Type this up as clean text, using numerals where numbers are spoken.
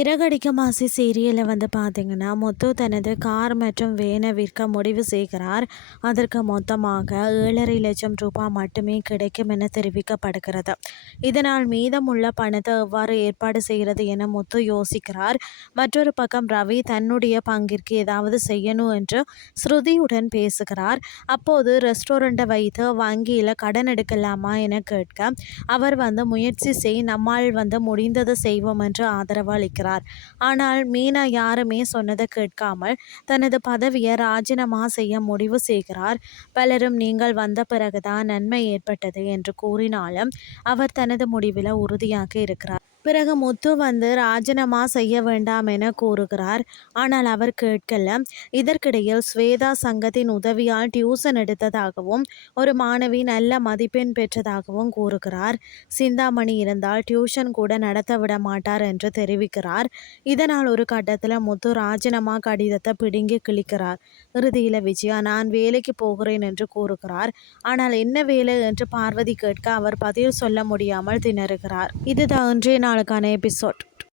சிறகடிக்க மாசி சீரியலில் பார்த்தீங்கன்னா முத்து தனது கார் மற்றும் வேனை விற்க முடிவு செய்கிறார். அதற்கு மொத்தமாக 7,5 லட்சம் ரூபாய் மட்டுமே கிடைக்கும் என தெரிவிக்கப்படுகிறது. இதனால் மீதமுள்ள பணத்தை எவ்வாறு ஏற்பாடு செய்கிறது என முத்து யோசிக்கிறார். மற்றொரு பக்கம் ரவி தன்னுடைய பங்கிற்கு ஏதாவது செய்யணும் என்று ஸ்ருதியுடன் பேசுகிறார். அப்போது ரெஸ்டாரண்ட்டை வைத்து வங்கியில் கடன் எடுக்கலாமா என கேட்க அவர் முயற்சி செய், நம்மால் முடிந்ததை செய்வோம் என்று ஆதரவு அளிக்கிறார். ஆனால் மீனா யாருமே சொன்னதை கேட்காமல் தனது பதவியை ராஜினாமா செய்ய முடிவு செய்கிறார். பலரும் நீங்கள் வந்த பிறகுதான் நன்மை ஏற்பட்டது என்று கூறினாலும் அவர் தனது முடிவில் உறுதியாக இருக்கிறார். பிறகு முத்து ராஜினாமா செய்ய வேண்டாம் என கூறுகிறார். ஆனால் அவர் கேட்கல. இதற்கிடையில் ஸ்வேதா சங்கத்தின் உதவியால் டியூஷன் எடுத்ததாகவும் ஒரு மாணவி நல்ல மதிப்பெண் பெற்றதாகவும் கூறுகிறார். சிந்தாமணி இருந்தால் டியூஷன் கூட நடத்த விட மாட்டார் என்று தெரிவிக்கிறார். இதனால் ஒரு கட்டத்தில் முத்து ராஜினாமா கடிதத்தை பிடுங்கி கிழிக்கிறார். இறுதியில் விஜயா நான் வேலைக்கு போகிறேன் என்று கூறுகிறார். ஆனால் என்ன வேலை என்று பார்வதி கேட்க அவர் பதில் சொல்ல முடியாமல் திணறுகிறார். இதுதான் இன்றைய நாளுக்கான எபிசோட்.